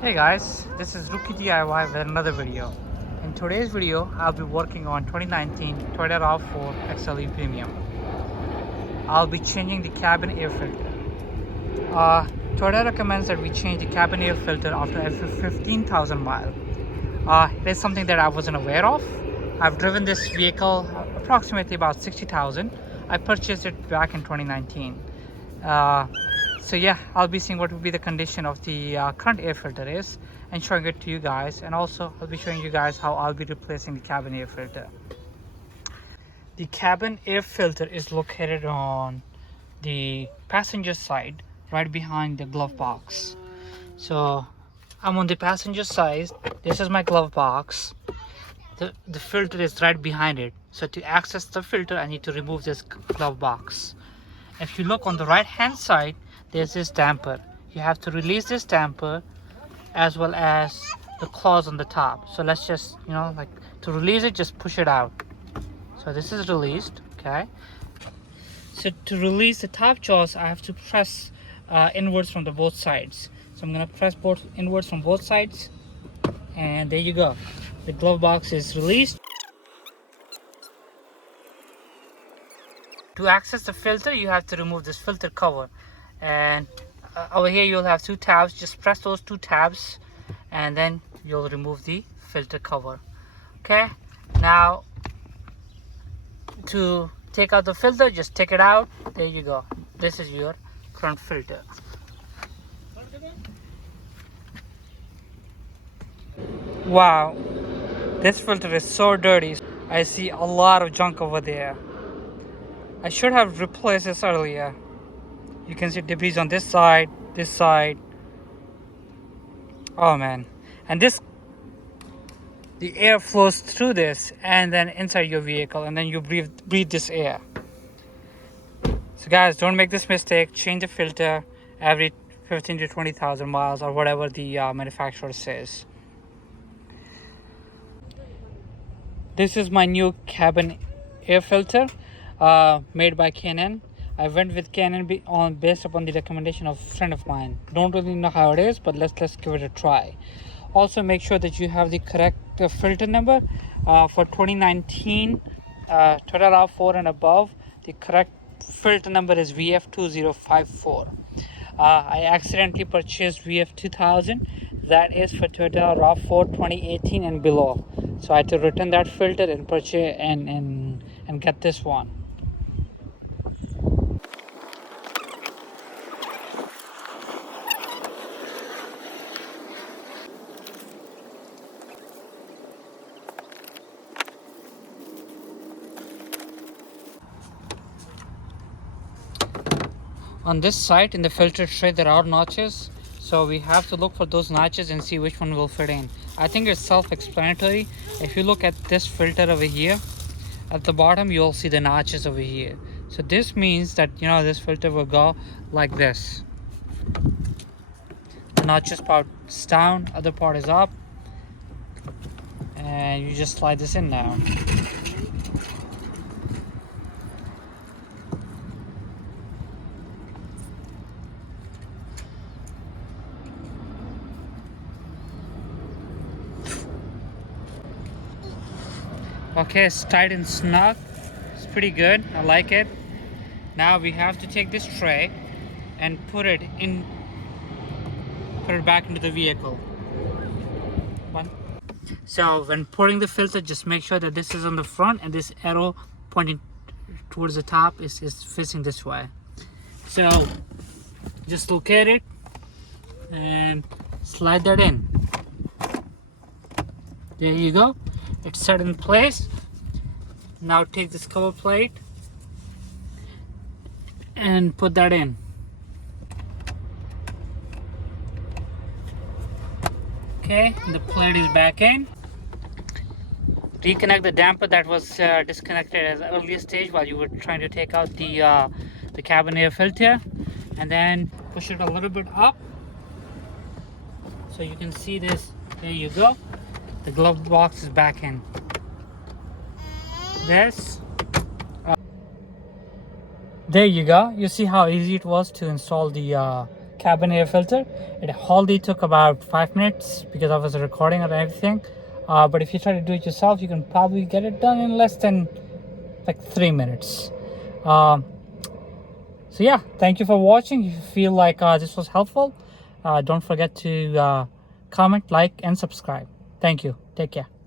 Hey guys, this is Rookie DIY with another video. In today's video, I'll be working on 2019 Toyota RAV4 XLE Premium. I'll be changing the cabin air filter. Toyota recommends that we change the cabin air filter after every 15,000 miles. It is something that I wasn't aware of. I've driven this vehicle approximately about 60,000. I purchased it back in 2019. So yeah, I'll be seeing what will be the condition of the current air filter is and showing it to you guys, and also I'll be showing you guys how I'll be replacing the cabin air filter. The cabin air filter is located on the passenger side, right behind the glove box. So I'm on the passenger side. This is my glove box. The filter is right behind it. So to access the filter, I need to remove this glove box. If you look on the right hand side, there's this damper. You have to release this damper as well as the claws on the top. So let's just, to release it, just push it out. So this is released, okay? So to release the top jaws, I have to press inwards from both sides. So I'm gonna press inwards from both sides, and there you go. The glove box is released. To access the filter, you have to remove this filter cover, and over here you'll have two tabs. Just press those two tabs and then you'll remove the filter cover. Okay, now to take out the filter, just take it out. There you go. This is your front filter. Wow, this filter is so dirty. I see a lot of junk over there. I should have replaced this earlier. You can see debris on this side, this side. Oh man. And the air flows through this and then inside your vehicle, and then you breathe this air. So guys, don't make this mistake. Change the filter every 15 to 20,000 miles or whatever the manufacturer says. This is my new cabin air filter. Made by Canon. I went with Canon based upon the recommendation of a friend of mine. Don't really know how it is, but let's give it a try. Also, make sure that you have the correct filter number for 2019 Toyota RAV4 and above. The correct filter number is VF2054. I accidentally purchased VF2000. That is for Toyota RAV4 2018 and below. So I had to return that filter and purchase and get this one. On this side in the filter tray there are notches, so we have to look for those notches and see which one will fit in. I think it's self-explanatory. If you look at this filter over here, at the bottom you'll see the notches over here. So this means that this filter will go like this. The notches part is down, other part is up, and you just slide this in now. Okay, it's tight and snug. It's pretty good. I like it. Now we have to take this tray and put it back into the vehicle. So when pouring the filter, just make sure that this is on the front and this arrow pointing towards the top is facing this way. So just locate it and slide that in. There you go. It's set in place. Now take this cover plate and put that in. Okay, the plate is back in. Reconnect the damper that was disconnected at the earlier stage while you were trying to take out the cabin air filter, and then push it a little bit up so you can see this. There you go. The glove box is back in. There you go. You see how easy it was to install the cabin air filter. It hardly took about 5 minutes because I was recording and everything. But if you try to do it yourself, you can probably get it done in less than like 3 minutes. So yeah, thank you for watching. If you feel like this was helpful, don't forget to comment, like, and subscribe. Thank you. Take care.